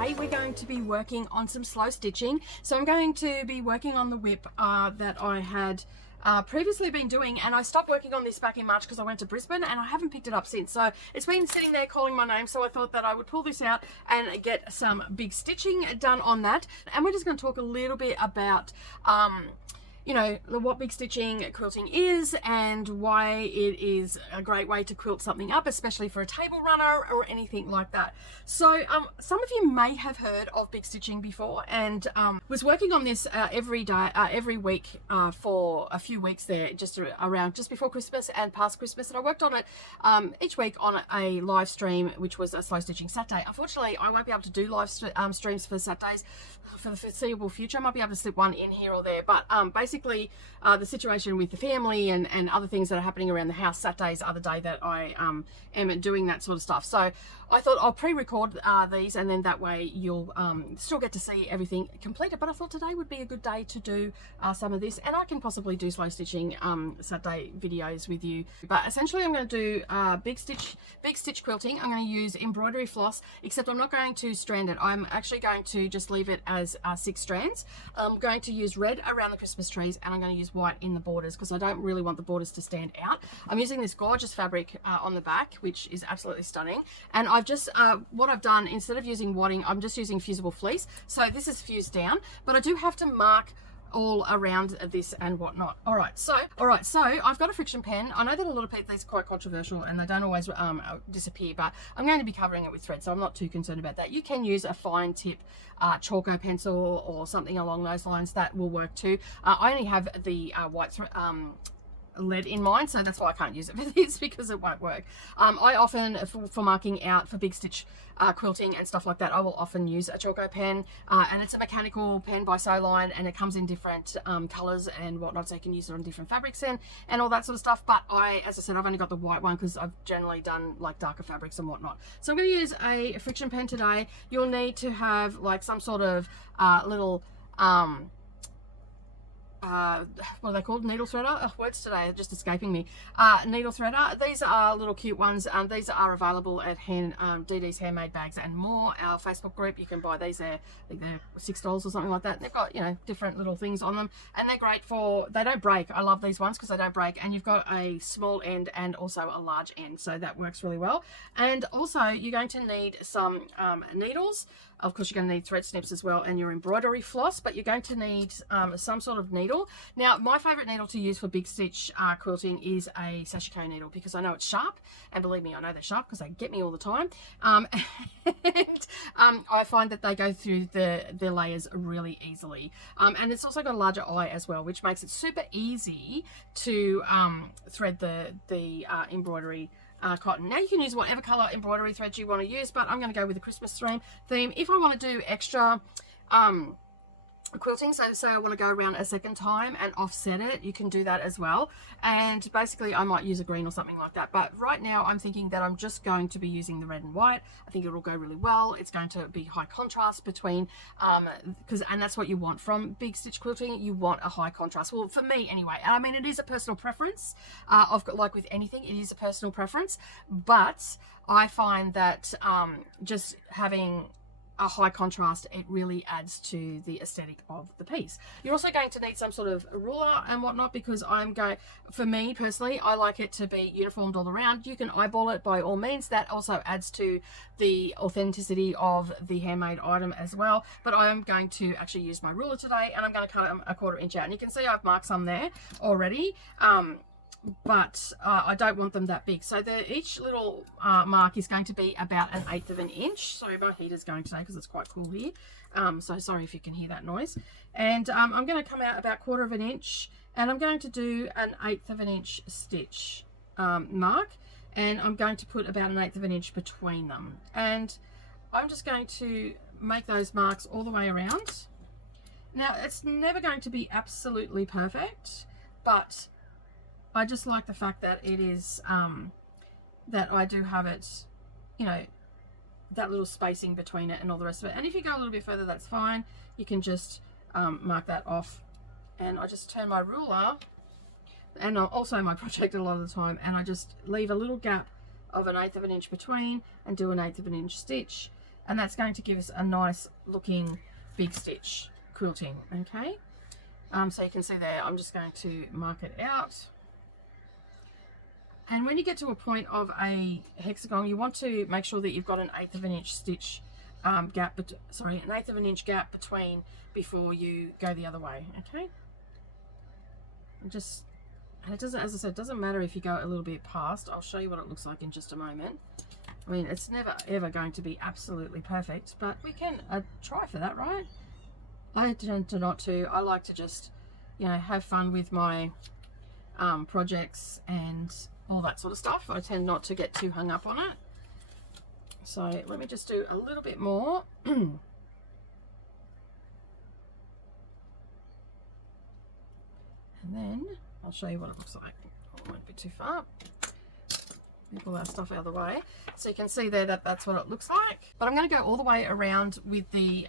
today we're going to be working on some slow stitching. So I'm going to be working on the whip that I had previously been doing, and I stopped working on this back in March because I went to Brisbane and I haven't picked it up since. So it's been sitting there calling my name, so I thought that I would pull this out and get some big stitching done on that. And we're just going to talk a little bit about you know, what big stitching quilting is and why it is a great way to quilt something up, especially for a table runner or anything like that. So some of you may have heard of big stitching before, and was working on this every week for a few weeks there, just before Christmas and past Christmas. And I worked on it each week on a live stream, which was a slow stitching Saturday. Unfortunately, I won't be able to do live streams for Saturdays for the foreseeable future. I might be able to slip one in here or there, but basically the situation with the family and other things that are happening around the house, Saturdays are the day that I am doing that sort of stuff. So I thought I'll pre-record these, and then that way you'll still get to see everything completed. But I thought today would be a good day to do some of this, and I can possibly do slow stitching Saturday videos with you. But essentially I'm going to do big stitch quilting. I'm going to use embroidery floss, except I'm not going to strand it. I'm actually going to just leave it as 6 strands. I'm going to use red around the Christmas trees, and I'm going to use white in the borders because I don't really want the borders to stand out. I'm using this gorgeous fabric on the back, which is absolutely stunning. And I've just what I've done, instead of using wadding, I'm just using fusible fleece. So this is fused down, but I do have to mark all around this and whatnot. All right, so I've got a friction pen. I know that a lot of people, these are quite controversial and they don't always disappear, but I'm going to be covering it with thread, so I'm not too concerned about that. You can use a fine tip chalko pencil or something along those lines. That will work too. I only have the white lead in mind, so that's why I can't use it for this, because it won't work. I often, for marking out for big stitch quilting and stuff like that, I will often use a chalko pen, and it's a mechanical pen by Sewline, and it comes in different colors and whatnot, so you can use it on different fabrics and all that sort of stuff. But as I said, I've only got the white one because I've generally done like darker fabrics and whatnot. So I'm going to use a friction pen today. You'll need to have like some sort of little what are they called? Needle threader? Oh, words today are just escaping me. Needle threader. These are little cute ones. These are available at DD's Handmade Bags and More, our Facebook group. You can buy these there. I think they're $6 or something like that. They've got, you know, different little things on them, and they're great for, they don't break. I love these ones because they don't break, and you've got a small end and also a large end, so that works really well. And also you're going to need some needles. Of course, you're going to need thread snips as well, and your embroidery floss, but you're going to need some sort of needle. Now, my favorite needle to use for big stitch quilting is a sashiko needle, because I know it's sharp, and believe me, I know they're sharp because they get me all the time. And I find that they go through the layers really easily. And it's also got a larger eye as well, which makes it super easy to thread the embroidery cotton. Now you can use whatever color embroidery threads you want to use, but I'm going to go with the Christmas theme. If I want to do extra quilting, so say I want to go around a second time and offset it, you can do that as well. And basically I might use a green or something like that, but right now I'm thinking that I'm just going to be using the red and white. I think it'll go really well. It's going to be high contrast between and that's what you want from big stitch quilting. You want a high contrast, well, for me anyway. And I mean, it is a personal preference. I've got, like with anything, it is a personal preference, but I find that just having a high contrast, it really adds to the aesthetic of the piece. You're also going to need some sort of ruler and whatnot, because for me personally, I like it to be uniformed all around. You can eyeball it by all means. That also adds to the authenticity of the handmade item as well. But I am going to actually use my ruler today, and I'm going to cut it a 1/4 inch out. And you can see I've marked some there already. But I don't want them that big, so each little mark is going to be about 1/8 of an inch. Sorry, my heater's going today because it's quite cool here, so sorry if you can hear that noise. And I'm going to come out about 1/4 of an inch, and I'm going to do 1/8 of an inch stitch mark, and I'm going to put about 1/8 of an inch between them, and I'm just going to make those marks all the way around. Now, it's never going to be absolutely perfect, but I just like the fact that it is, that I do have it, you know, that little spacing between it and all the rest of it. And if you go a little bit further, that's fine. You can just mark that off. And I just turn my ruler, and also my projector a lot of the time, and I just leave a little gap of 1/8 of an inch between and do 1/8 of an inch stitch. and that's going to give us a nice looking big stitch quilting. Okay, so you can see there, I'm just going to mark it out. And when you get to a point of a hexagon, you want to make sure that you've got an 1/8 of an inch stitch gap, an 1/8 of an inch gap between before you go the other way. Okay, and it doesn't, as I said, it doesn't matter if you go a little bit past. I'll show you what it looks like in just a moment. I mean, it's never ever going to be absolutely perfect, but we can try for that, right? I tend to not to. I like to just, you know, have fun with my projects and all that sort of stuff. I tend not to get too hung up on it. So let me just do a little bit more. And then I'll show you what it looks like. Oh, it won't be too far. Pull that stuff out of the way. So you can see there that that's what it looks like. But I'm going to go all the way around with the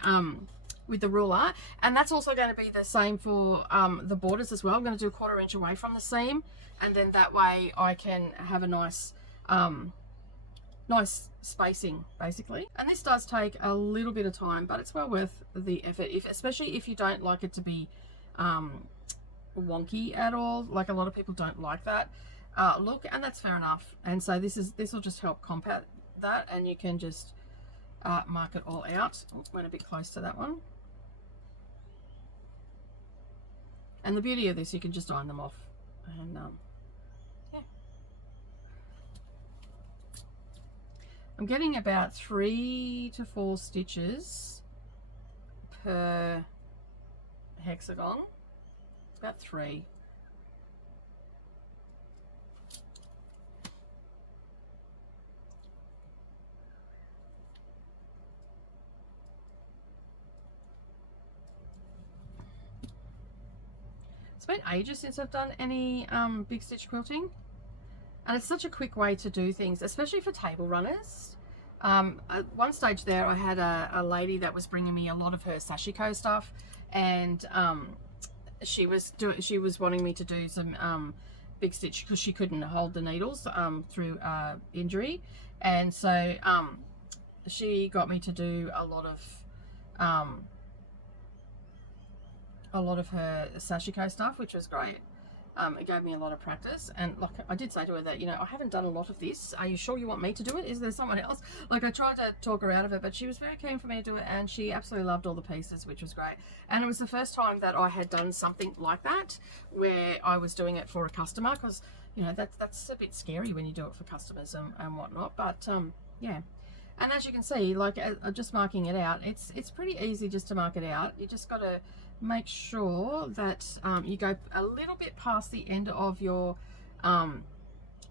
ruler, and that's also going to be the same for the borders as well. I'm going to do 1/4 inch away from the seam, and then that way I can have a nice nice spacing basically. And this does take a little bit of time, but it's well worth the effort, especially if you don't like it to be wonky at all. Like, a lot of people don't like that look, and that's fair enough. And so this will just help combat that, and you can just mark it all out. Oh, went a bit close to that one. And the beauty of this, you can just iron them off, and yeah. I'm getting about 3 to 4 stitches per hexagon, about 3. It's been ages since I've done any big stitch quilting, and it's such a quick way to do things, especially for table runners. At one stage there, I had a lady that was bringing me a lot of her sashiko stuff, and she was wanting me to do some big stitch because she couldn't hold the needles through injury, and so she got me to do a lot of her sashiko stuff, which was great. It gave me a lot of practice, and like I did say to her that, you know, I haven't done a lot of this. Are you sure you want me to do it? Is there someone else? Like, I tried to talk her out of it, but she was very keen for me to do it, and she absolutely loved all the pieces, which was great. And it was the first time that I had done something like that, where I was doing it for a customer, because, you know, that's a bit scary when you do it for customers and whatnot. But yeah. And as you can see, like, just marking it out, it's pretty easy just to mark it out. You just got to make sure that you go a little bit past the end of your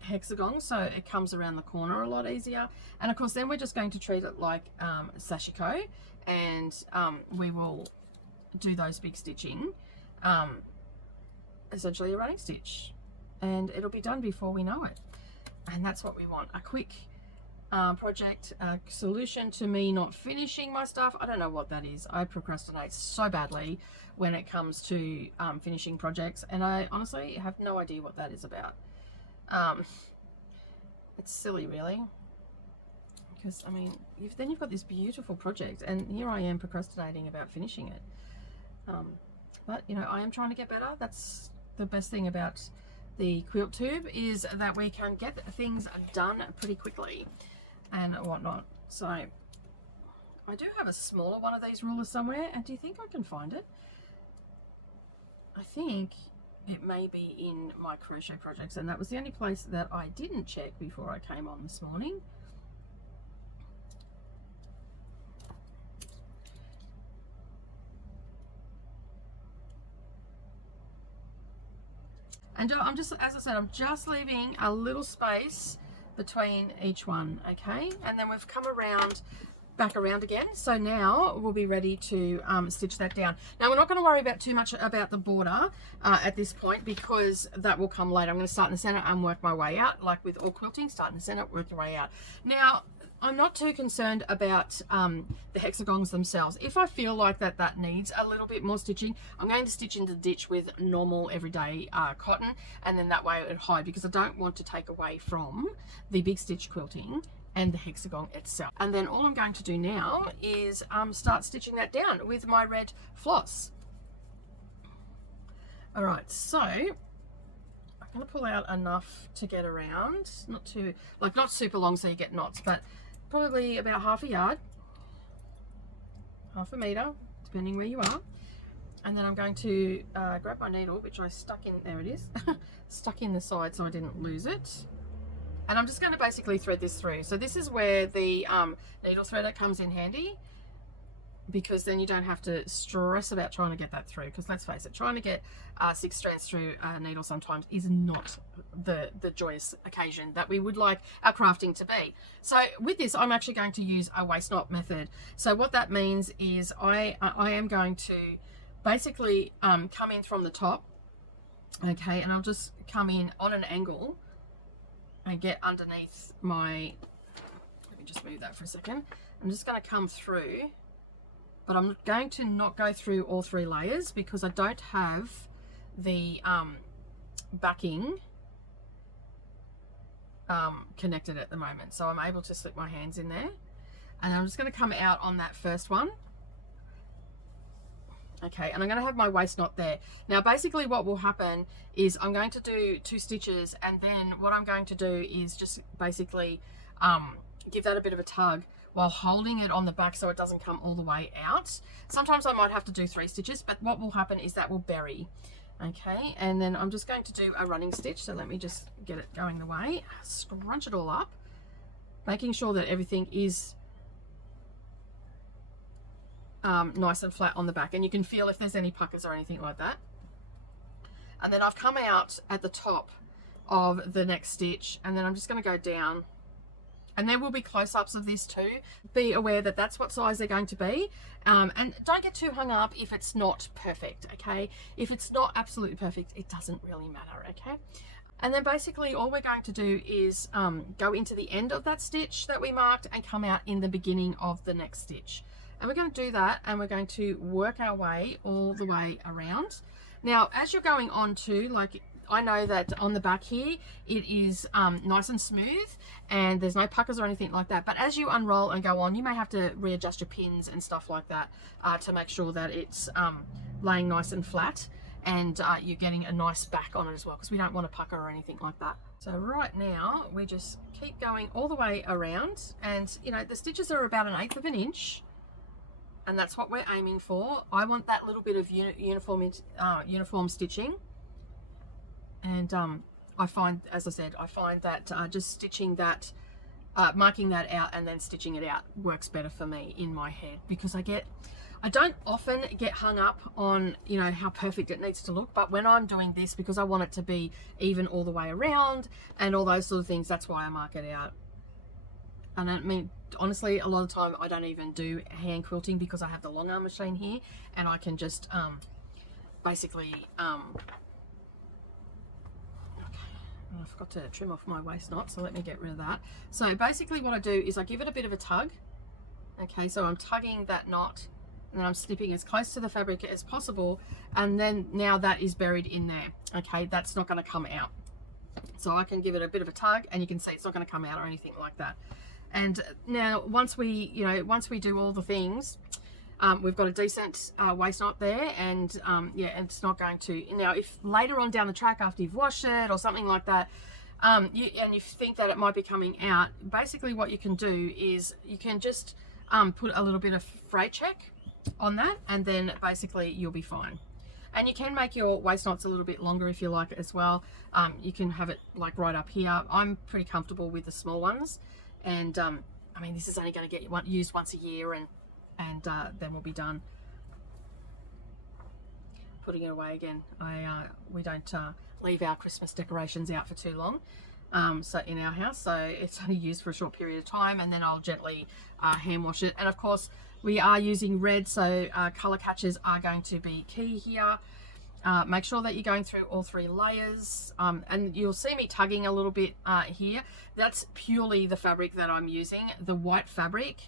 hexagon, so it comes around the corner a lot easier. And of course, then we're just going to treat it like sashiko, and we will do those big stitching, essentially a running stitch, and it'll be done before we know it. And that's what we want, a quick project, solution to me not finishing my stuff. I don't know what that is. I procrastinate so badly when it comes to finishing projects, and I honestly have no idea what that is about. It's silly, really, because I mean, then you've got this beautiful project, and here I am procrastinating about finishing it. But you know, I am trying to get better. That's the best thing about the quilt tube, is that we can get things done pretty quickly and whatnot. So I do have a smaller one of these rulers somewhere, and do you think I can find it? I think it may be in my crochet projects, and that was the only place that I didn't check before I came on this morning. And I'm just, as I said, I'm just leaving a little space between each one, okay? And then we've come around, back around again. So now we'll be ready to stitch that down. Now, we're not going to worry about too much about the border at this point, because that will come later. I'm going to start in the center and work my way out, like with all quilting, start in the center, work your way out. Now, I'm not too concerned about the hexagons themselves. If I feel like that needs a little bit more stitching, I'm going to stitch into the ditch with normal everyday cotton, and then that way it would hide, because I don't want to take away from the big stitch quilting and the hexagon itself. And then all I'm going to do now is start stitching that down with my red floss. All right, so I'm going to pull out enough to get around, not too, like not super long so you get knots, but probably about half a yard, half a meter, depending where you are. And then I'm going to grab my needle, which I stuck in, there it is, stuck in the side so I didn't lose it. And I'm just going to basically thread this through. So this is where the needle threader comes in handy, because then you don't have to stress about trying to get that through, because let's face it, trying to get 6 strands through a needle sometimes is not the joyous occasion that we would like our crafting to be. So with this, I'm actually going to use a waist knot method. So what that means is I am going to basically come in from the top, okay, and I'll just come in on an angle and get underneath my, let me just move that for a second. I'm just going to come through, but I'm going to not go through all 3 layers because I don't have the backing connected at the moment. So I'm able to slip my hands in there, and I'm just going to come out on that first one. Okay, and I'm going to have my waist knot there. Now basically what will happen is I'm going to do 2 stitches, and then what I'm going to do is just basically give that a bit of a tug while holding it on the back so it doesn't come all the way out. Sometimes I might have to do 3 stitches, but what will happen is that will bury. Okay, and then I'm just going to do a running stitch. So let me just get it going the way, scrunch it all up, making sure that everything is nice and flat on the back, and you can feel if there's any puckers or anything like that. And then I've come out at the top of the next stitch, and then I'm just going to go down, and there will be close-ups of this too. Be aware that that's what size they're going to be, and don't get too hung up if it's not perfect. Okay, if it's not absolutely perfect, it doesn't really matter. Okay, and then basically all we're going to do is go into the end of that stitch that we marked and come out in the beginning of the next stitch. And we're going to do that, and we're going to work our way all the way around. Now, as you're going on to, like, I know that on the back here, it is nice and smooth, and there's no puckers or anything like that. But as you unroll and go on, you may have to readjust your pins and stuff like that to make sure that it's laying nice and flat, and you're getting a nice back on it as well, because we don't want a pucker or anything like that. So right now, we just keep going all the way around, and, you know, the stitches are about 1/8 of an inch. And that's what we're aiming for. I want that little bit of uniform stitching. And I find, as I said, I find that just stitching that, marking that out and then stitching it out works better for me in my head, because I don't often get hung up on, you know, how perfect it needs to look. But when I'm doing this, because I want it to be even all the way around and all those sort of things, that's why I mark it out. And I mean, honestly, a lot of the time I don't even do hand quilting because I have the long arm machine here, and I can just basically okay, I forgot to trim off my waist knot, so let me get rid of that. So basically what I do is I give it a bit of a tug. Okay, so I'm tugging that knot, and then I'm snipping as close to the fabric as possible, and then now that is buried in there. Okay, that's not going to come out, so I can give it a bit of a tug, and you can see it's not going to come out or anything like that. And now once we do all the things, we've got a decent waist knot there, and yeah, and it's not going to, now if later on down the track after you've washed it or something like that, and you think that it might be coming out, basically what you can do is you can just put a little bit of fray check on that, and then basically you'll be fine. And you can make your waist knots a little bit longer if you like it as well. You can have it like right up here. I'm pretty comfortable with the small ones. And I mean, this is only going to get used once a year, and then we'll be done. Putting it away again. We don't leave our Christmas decorations out for too long. So in our house, so it's only used for a short period of time, and then I'll gently hand wash it. And of course, we are using red, so color catches are going to be key here. Make sure that you're going through all 3 layers, and you'll see me tugging a little bit here. That's purely the fabric that I'm using. The white fabric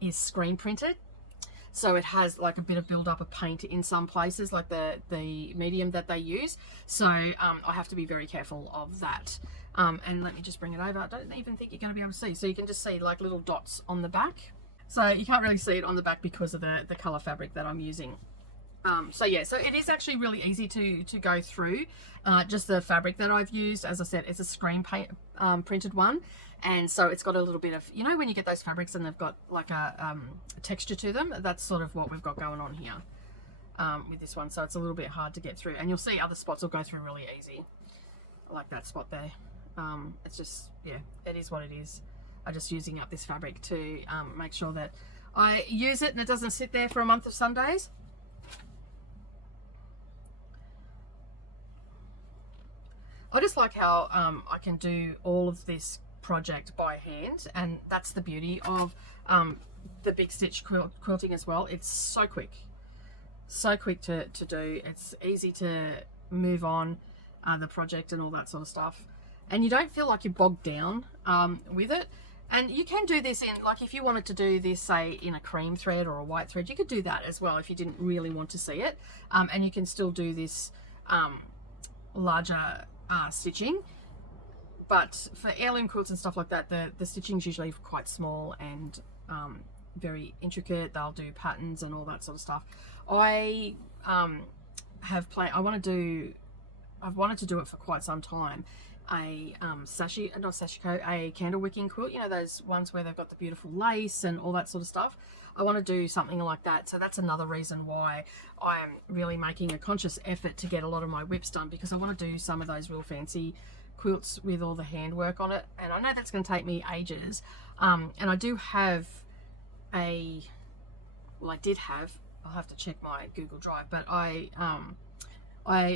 is screen printed, so it has like a bit of build up of paint in some places, like the medium that they use. So I have to be very careful of that. And let me just bring it over. I don't even think you're going to be able to see. So you can just see like little dots on the back. So you can't really see it on the back because of the colour fabric that I'm using. So yeah, so it is actually really easy to go through just the fabric that I've used. As I said, it's a screen paint, printed one, and so it's got a little bit of, you know, when you get those fabrics and they've got like a texture to them, that's sort of what we've got going on here with this one. So it's a little bit hard to get through, and you'll see other spots will go through really easy, like that spot there. It's just, yeah, it is what it is. I'm just using up this fabric to make sure that I use it and it doesn't sit there for a month of Sundays. I just like how I can do all of this project by hand, and that's the beauty of the big stitch quilting as well. It's so quick to do. It's easy to move on the project and all that sort of stuff, and you don't feel like you're bogged down with it. And you can do this in, like, if you wanted to do this, say, in a cream thread or a white thread, you could do that as well if you didn't really want to see it. And you can still do this larger stitching. But for heirloom quilts and stuff like that, the stitching's usually quite small and very intricate. They'll do patterns and all that sort of stuff. I have planned, I've wanted to do it for quite some time. A a candle wicking quilt, you know, those ones where they've got the beautiful lace and all that sort of stuff. I want to do something like that. So that's another reason why I'm really making a conscious effort to get a lot of my whips done, because I want to do some of those real fancy quilts with all the handwork on it, and I know that's going to take me ages. And I do have I'll have to check my Google Drive, but I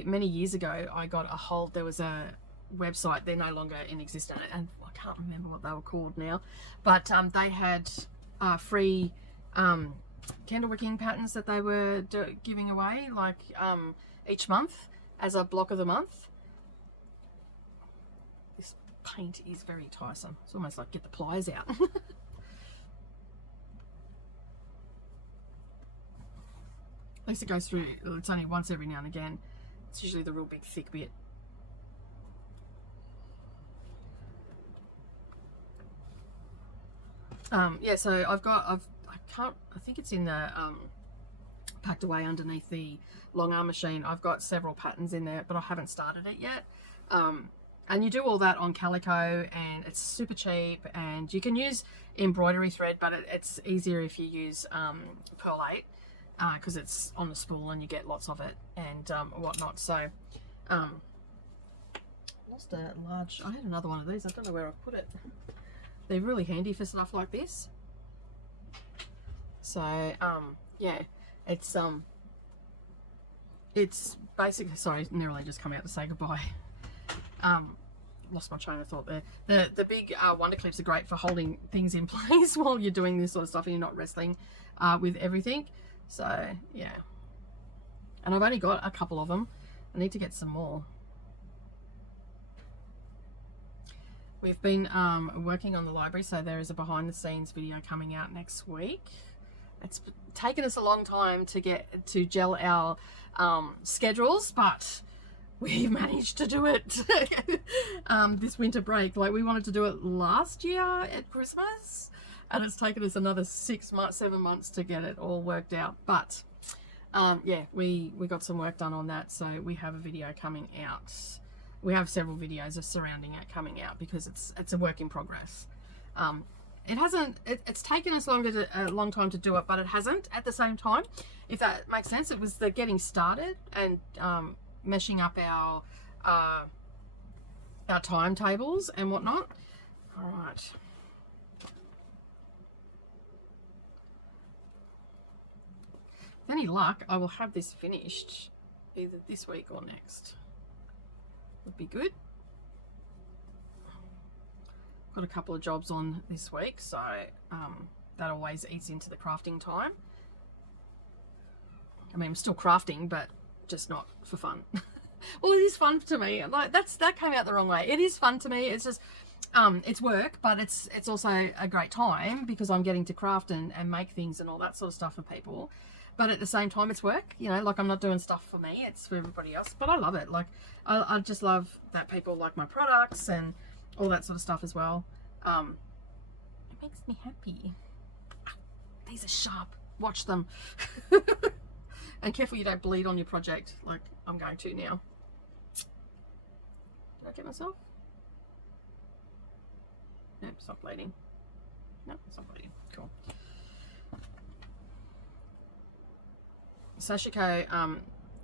many years ago I got a hold, there was a website, they're no longer in existence, and I can't remember what they were called now, but they had free candle wicking patterns that they were giving away, like each month as a block of the month. This paint is very tiresome. It's almost like get the pliers out. At least it goes through, it's only once every now and again. It's usually the real big thick bit. Yeah, so I think it's in the packed away underneath the long arm machine. I've got several patterns in there, but I haven't started it yet. And you do all that on calico, and it's super cheap, and you can use embroidery thread, but it's easier if you use Pearl 8 because it's on the spool and you get lots of it and whatnot. So lost a large, I had another one of these, I don't know where I've put it. They're really handy for stuff like this. So yeah, it's basically, sorry, nearly just come out to say goodbye. Lost my train of thought there. The big wonder clips are great for holding things in place while you're doing this sort of stuff and you're not wrestling with everything. So yeah, and I've only got a couple of them. I need to get some more. We've been working on the library, so there is a behind the scenes video coming out next week. It's taken us a long time to get to gel our schedules, but we managed to do it this winter break. Like, we wanted to do it last year at Christmas, and it's taken us another 7 months to get it all worked out. But yeah, we got some work done on that, so we have a video coming out. We have several videos surrounding it coming out because it's a work in progress. It's taken us a long time to do it, but it hasn't at the same time, if that makes sense. It was the getting started and meshing up our timetables and whatnot. All right. With any luck, I will have this finished either this week or next. Would be good. Got a couple of jobs on this week, so that always eats into the crafting time. I mean, I'm still crafting, but just not for fun. Well, it is fun to me. Like, that came out the wrong way. It is fun to me. It's just it's work, but it's also a great time because I'm getting to craft and make things and all that sort of stuff for people. But at the same time, it's work, you know, like, I'm not doing stuff for me, it's for everybody else. But I love it. Like, I just love that people like my products, and all that sort of stuff as well. It makes me happy. These are sharp. Watch them. And careful you don't bleed on your project like I'm going to now. Did I get myself? Nope, it's not bleeding. Nope, it's not bleeding. Cool. Sashiko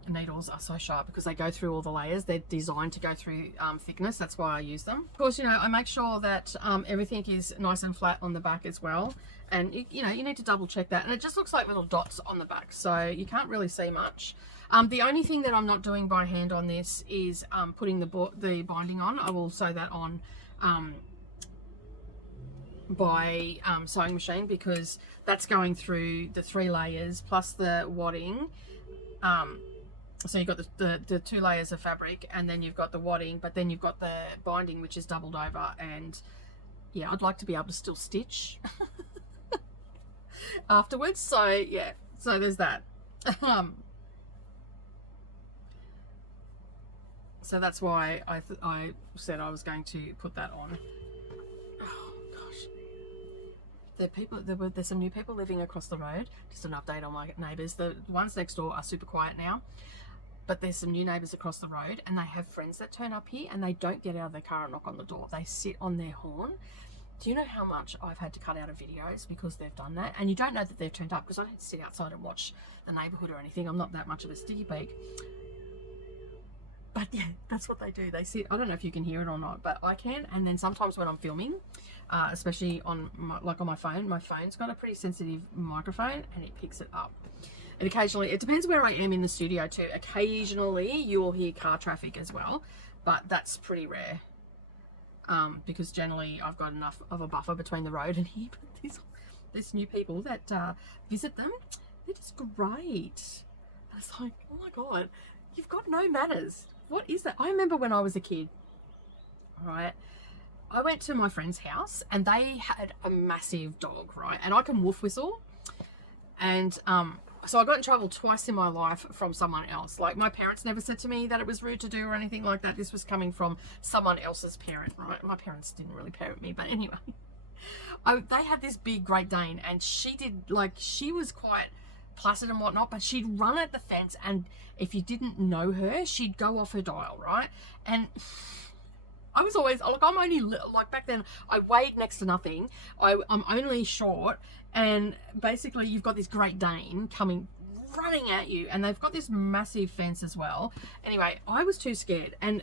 needles are so sharp because they go through all the layers. They're designed to go through thickness. That's why I use them. Of course, you know, I make sure that everything is nice and flat on the back as well. And you know, you need to double check that. And it just looks like little dots on the back, so you can't really see much. The only thing that I'm not doing by hand on this is putting the binding on. I will sew that on by sewing machine, because that's going through the 3 layers plus the wadding. So you've got the 2 layers of fabric, and then you've got the wadding, but then you've got the binding, which is doubled over. And yeah, I'd like to be able to still stitch afterwards. So yeah, so there's that. So that's why I said I was going to put that on. Oh gosh, there's some new people living across the road. Just an update on my neighbours. The ones next door are super quiet now, but there's some new neighbours across the road, and they have friends that turn up here, and they don't get out of their car and knock on the door. They sit on their horn. Do you know how much I've had to cut out of videos because they've done that? And you don't know that they've turned up, because I don't sit outside and watch the neighbourhood or anything. I'm not that much of a sticky beak. But yeah, that's what they do. They sit. I don't know if you can hear it or not, but I can. And then sometimes when I'm filming, especially on my phone, my phone's got a pretty sensitive microphone, and it picks it up. And occasionally, it depends where I am in the studio too. Occasionally you will hear car traffic as well, but that's pretty rare. Because generally I've got enough of a buffer between the road and here. But there's new people that visit them. They're just great. And it's like, oh my God, you've got no manners. What is that? I remember when I was a kid, right? I went to my friend's house, and they had a massive dog, right? And I can wolf whistle. And so I got in trouble twice in my life from someone else. Like, my parents never said to me that it was rude to do or anything like that. This was coming from someone else's parent, right? My parents didn't really parent me, but anyway. They had this big Great Dane, and she was quite placid and whatnot, but she'd run at the fence, and if you didn't know her, she'd go off her dial, right? And I was always, like, I'm only, like, back then, I weighed next to nothing. I'm only short, and basically you've got this Great Dane running at you, and they've got this massive fence as well. Anyway, I was too scared, and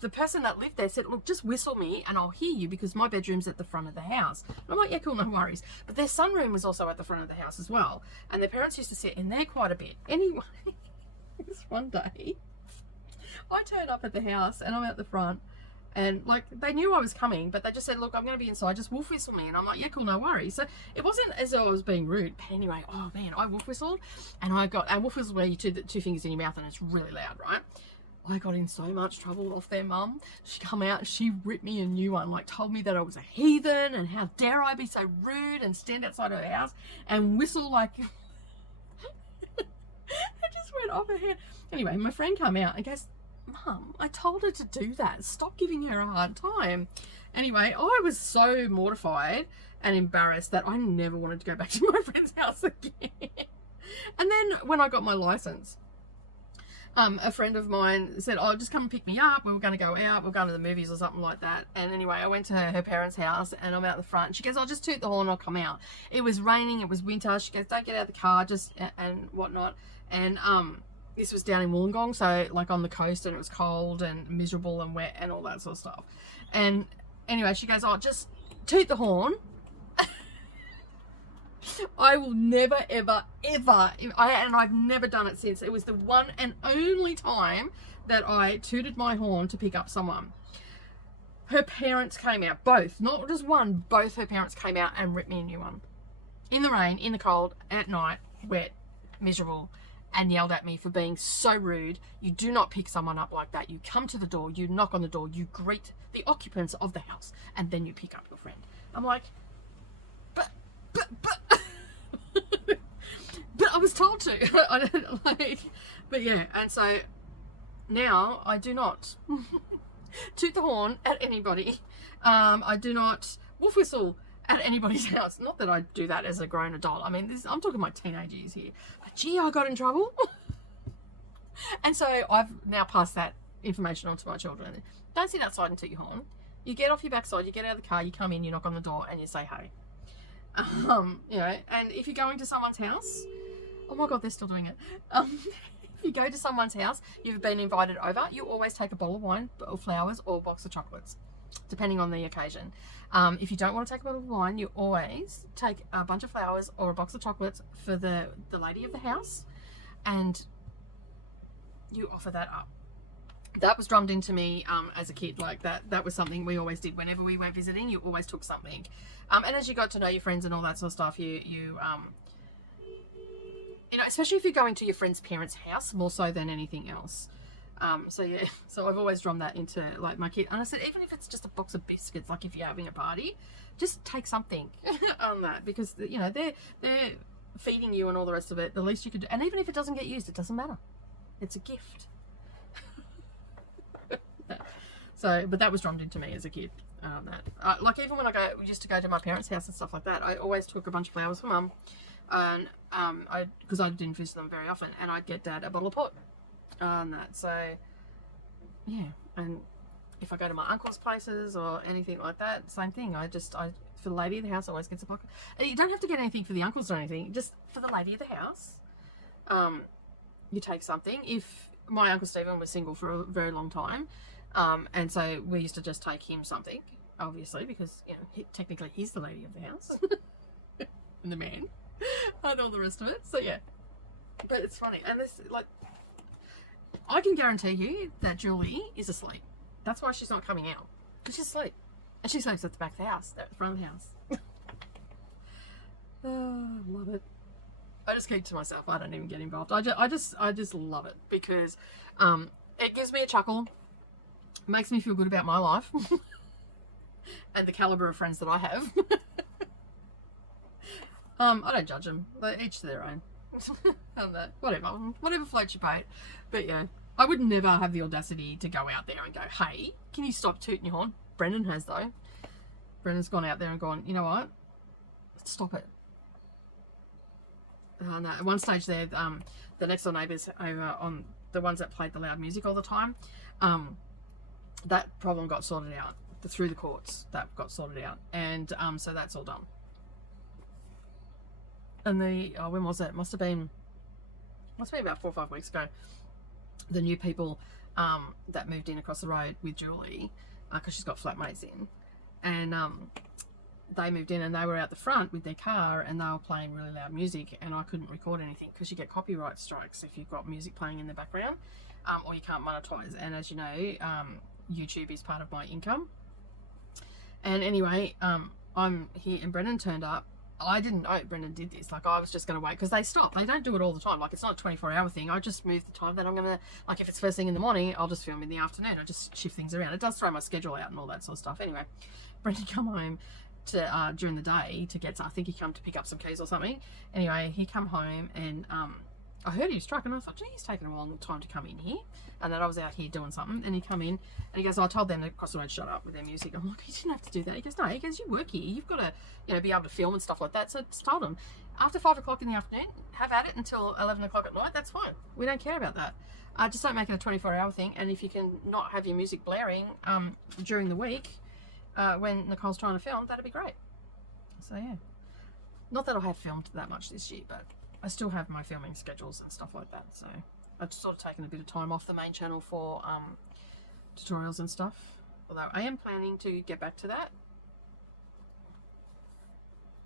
the person that lived there said, look, just whistle me and I'll hear you, because my bedroom's at the front of the house. And I'm like, yeah, cool, no worries. But their sunroom was also at the front of the house as well, and their parents used to sit in there quite a bit. Anyway, this one day I turned up at the house, and I'm at the front, and like, they knew I was coming, but they just said, look, I'm going to be inside, just wolf whistle me. And I'm like, yeah, cool, no worries. So it wasn't as though I was being rude, but anyway, oh man, I wolf whistled, and wolf whistle where you two fingers in your mouth, and it's really loud, right? I got in so much trouble off their mum. She come out and she ripped me a new one, like told me that I was a heathen, and how dare I be so rude and stand outside her house and whistle like... It just went off her head. Anyway, my friend come out and goes, Mum, I told her to do that. Stop giving her a hard time. Anyway, I was so mortified and embarrassed that I never wanted to go back to my friend's house again. And then when I got my license, a friend of mine said, oh, just come and pick me up. We were going to go out. We were going to the movies or something like that. And anyway, I went to her parents' house, and I'm out the front. She goes, I'll just toot the horn, I'll come out. It was raining. It was winter. She goes, don't get out of the car, just, and whatnot. And this was down in Wollongong, so like on the coast, and it was cold and miserable and wet and all that sort of stuff. And anyway, she goes, oh, just toot the horn. I will never, ever, ever, and I've never done it since. It was the one and only time that I tooted my horn to pick up someone. Her parents came out, both, not just one, both her parents came out and ripped me a new one. In the rain, in the cold, at night, wet, miserable, and yelled at me for being so rude. You do not pick someone up like that. You come to the door, you knock on the door, you greet the occupants of the house, and then you pick up your friend. I'm like, but but I was told to. I don't like, but yeah, and so now I do not. toot the horn at anybody. I do not wolf whistle at anybody's house. Not that I do that as a grown adult. I mean, I'm talking my teenage years here. But gee, I got in trouble. And so I've now passed that information on to my children. Don't sit outside and toot your horn. You get off your backside, you get out of the car, you come in, you knock on the door, and you say hey. You know, and if you're going to someone's house, oh my God, they're still doing it. If you go to someone's house, you've been invited over, you always take a bottle of wine or flowers or a box of chocolates, depending on the occasion. If you don't want to take a bottle of wine, you always take a bunch of flowers or a box of chocolates for the lady of the house, and you offer that up. That was drummed into me as a kid. Like that was something we always did. Whenever we went visiting, you always took something. And as you got to know your friends and all that sort of stuff, you know, especially if you're going to your friend's parents' house, more so than anything else. So yeah, so I've always drummed that into like my kid. And I said, even if it's just a box of biscuits, like if you're having a party, just take something on that, because you know they're feeding you and all the rest of it. The least you could do, and even if it doesn't get used, it doesn't matter. It's a gift. So, but that was drummed into me as a kid. Like even when we used to go to my parents' house and stuff like that, I always took a bunch of flowers for Mum, and because I didn't visit them very often, and I'd get Dad a bottle of port on that. So yeah, and if I go to my uncle's places or anything like that, same thing. For the lady of the house, always gets a pocket. And you don't have to get anything for the uncles or anything, just for the lady of the house. You take something. If my Uncle Stephen was single for a very long time, and so we used to just take him something, obviously, because you know technically he's the lady of the house and the man and all the rest of it. So yeah, but it's funny, and this, like, I can guarantee you that Julie is asleep. That's why she's not coming out, because she's asleep, and she sleeps at the back of the house, at the front of the house. Oh, love it. I just keep to myself. I don't even get involved. I just love it, because it gives me a chuckle, makes me feel good about my life and the caliber of friends that I have. I don't judge them. They're each to their own. Whatever floats your boat. But yeah, I would never have the audacity to go out there and go, hey, can you stop tooting your horn? Brendan has, though. Brendan's gone out there and gone, you know what? Stop it. No, at one stage there, the next door neighbours over on the ones that played the loud music all the time, that problem got sorted out through the courts. That got sorted out, and so that's all done. And when was it? Must have been about 4 or 5 weeks ago. The new people that moved in across the road with Julie, because she's got flatmates in, and they moved in and they were out the front with their car and they were playing really loud music, and I couldn't record anything because you get copyright strikes if you've got music playing in the background, or you can't monetize. And as you know, YouTube is part of my income. And anyway, I'm here and Brendan turned up. I didn't know Brendan did this. Like, I was just going to wait, because they stop. They don't do it all the time. Like, it's not a 24-hour thing. I just move the time that I'm going to, like, if it's first thing in the morning, I'll just film in the afternoon. I just shift things around. It does throw my schedule out and all that sort of stuff. Anyway, Brendan come home to during the day to get, I think he come to pick up some keys or something. Anyway, he come home and I heard he was struck, and I thought, gee, he's taking a long time to come in here, and that I was out here doing something. And he come in and he goes, I told them to cross the road, shut up with their music. I'm like, you didn't have to do that. He goes, no. He goes, you work here, you've got to, you know, be able to film and stuff like that. So I just told him, after 5 o'clock in the afternoon, have at it until 11 o'clock at night. That's fine. We don't care about that. Just don't make it a 24-hour thing. And if you can not have your music blaring during the week when Nicole's trying to film, that'd be great. So yeah, not that I have filmed that much this year, but I still have my filming schedules and stuff like that. So I've sort of taken a bit of time off the main channel for tutorials and stuff, although I am planning to get back to that.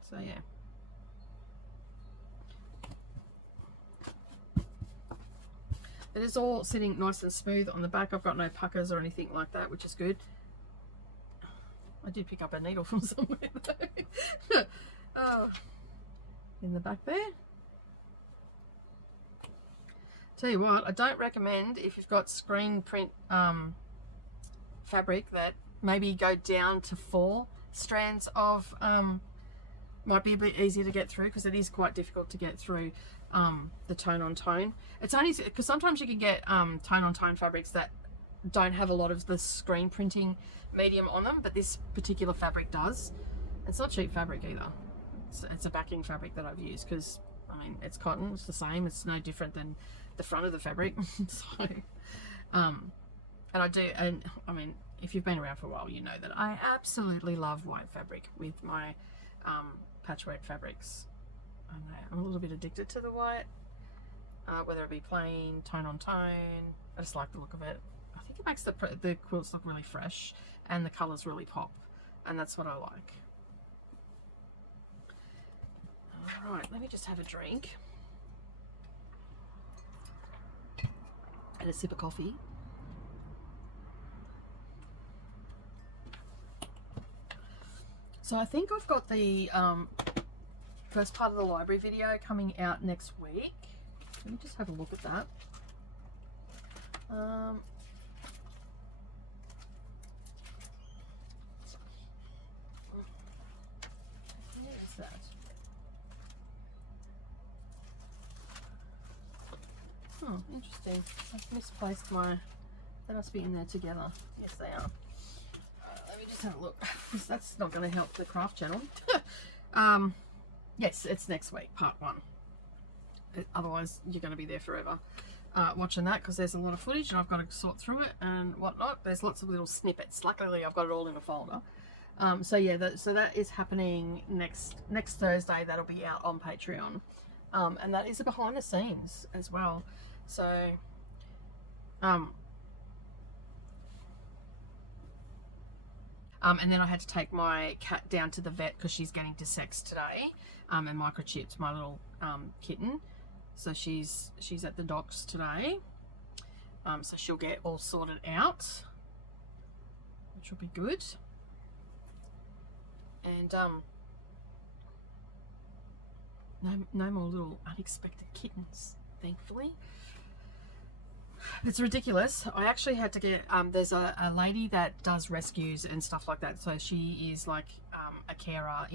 So yeah, it is all sitting nice and smooth on the back. I've got no puckers or anything like that, which is good. I did pick up a needle from somewhere though. Oh, in the back there. Tell you what, I don't recommend, if you've got screen print fabric, that maybe go down to 4 strands of, might be a bit easier to get through, because it is quite difficult to get through the tone on tone. It's only because sometimes you can get tone on tone fabrics that don't have a lot of the screen printing medium on them, but this particular fabric does. It's not cheap fabric either. It's a backing fabric that I've used because, I mean, it's cotton, it's the same, it's no different than the front of the fabric. So, and I mean, if you've been around for a while, you know that I absolutely love white fabric with my patchwork fabrics. I'm a little bit addicted to the white, whether it be plain, tone on tone. I just like the look of it. I think it makes the quilts look really fresh and the colours really pop, and that's what I like. Alright, let me just have a drink and a sip of coffee. So I think I've got the first part of the library video coming out next week. Let me just have a look at that. Where is that? Oh, interesting. I've misplaced my... They must be in there together. Yes, they are. Let me just have a look, because that's not going to help the craft channel. Yes, it's next week, part 1. Otherwise, you're going to be there forever watching that, because there's a lot of footage and I've got to sort through it and whatnot. There's lots of little snippets. Luckily, I've got it all in a folder. So yeah, so that is happening next Thursday. That'll be out on Patreon, and that is a behind the scenes as well. So and then I had to take my cat down to the vet because she's getting desexed today, and microchipped, my little kitten. So she's at the docks today. So she'll get all sorted out, which will be good. And no more little unexpected kittens, thankfully. It's ridiculous. I actually had to get there's a lady that does rescues and stuff like that. So she is like a carer,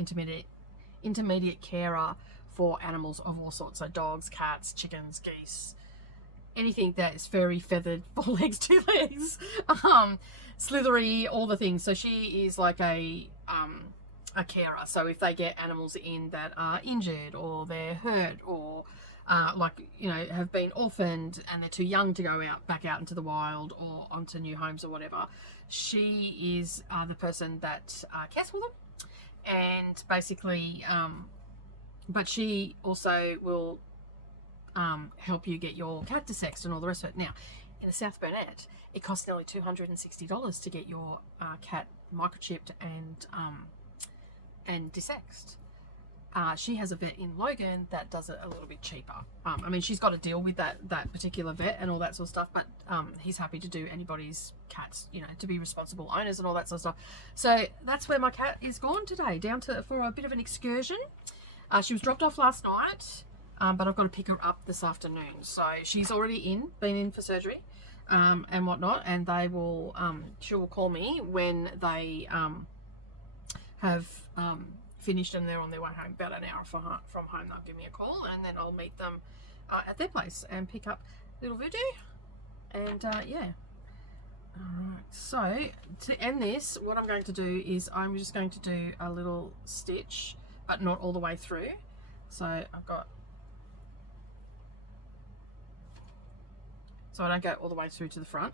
intermediate carer for animals of all sorts. So dogs, cats, chickens, geese, anything that is furry, feathered, 4 legs, 2 legs, slithery, all the things. So she is like a carer. So if they get animals in that are injured or they're hurt or like, you know, have been orphaned and they're too young to go back out into the wild or onto new homes or whatever, she is the person that cares for them. And basically, but she also will help you get your cat desexed and all the rest of it. Now, in the South Burnett, it costs nearly $260 to get your cat microchipped and desexed. She has a vet in Logan that does it a little bit cheaper. I mean, she's got to deal with that particular vet and all that sort of stuff, but he's happy to do anybody's cats, you know, to be responsible owners and all that sort of stuff. So that's where my cat is gone today, down to for a bit of an excursion. She was dropped off last night, but I've got to pick her up this afternoon. So she's already been in for surgery and whatnot, and they will she will call me when they have finished and they're on their way home. About an hour from home, they'll give me a call, and then I'll meet them at their place and pick up little Voodoo. And yeah. Alright, so to end this, what I'm going to do is I'm just going to do a little stitch, but not all the way through. So I've got, so I don't go all the way through to the front.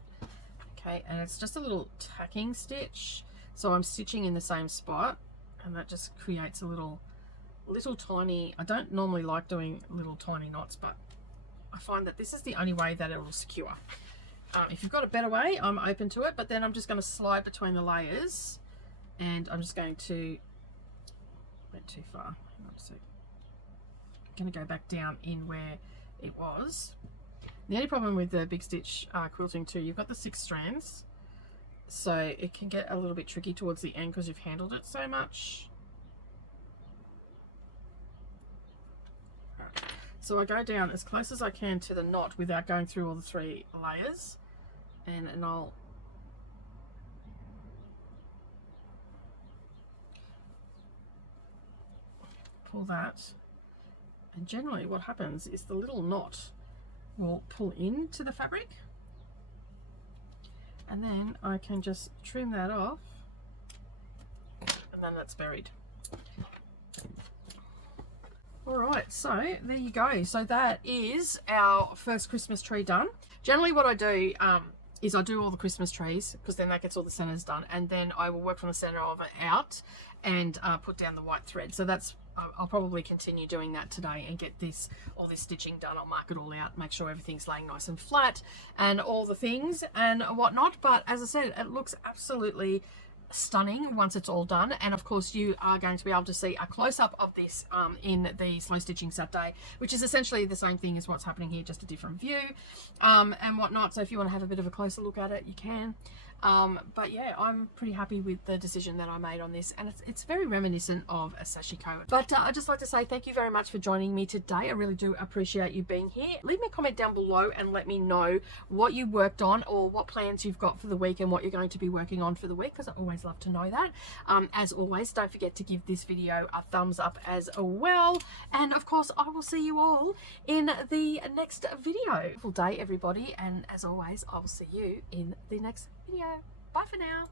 Okay, and it's just a little tacking stitch. So I'm stitching in the same spot, and that just creates a little tiny, I don't normally like doing little tiny knots, but I find that this is the only way that it will secure. If you've got a better way, I'm open to it, but then I'm just going to slide between the layers, and I'm just going to, went too far, hang on a sec. I'm going to go back down in where it was. The only problem with the big stitch quilting too, you've got the 6 strands, so it can get a little bit tricky towards the end because you've handled it so much. Right. So I go down as close as I can to the knot without going through all the 3 layers, and I'll pull that, and generally what happens is the little knot will pull into the fabric, and then I can just trim that off, and then that's buried. Alright, so there you go. So that is our first Christmas tree done. Generally what I do is I do all the Christmas trees, because then that gets all the centers done, and then I will work from the center of it out and put down the white thread. So that's, I'll probably continue doing that today and get all this stitching done. I'll mark it all out, make sure everything's laying nice and flat and all the things and whatnot. But as I said, it looks absolutely stunning once it's all done. And of course you are going to be able to see a close-up of this in the slow stitching Saturday, which is essentially the same thing as what's happening here, just a different view and whatnot. So if you want to have a bit of a closer look at it, you can. But yeah, I'm pretty happy with the decision that I made on this, and it's very reminiscent of a sashiko. But I'd just like to say thank you very much for joining me today. I really do appreciate you being here. Leave me a comment down below and let me know what you worked on or what plans you've got for the week and what you're going to be working on for the week, because I always love to know that. As always, don't forget to give this video a thumbs up as well, and of course I will see you all in the next video. Full day everybody, and as always I will see you in the next video. Bye for now.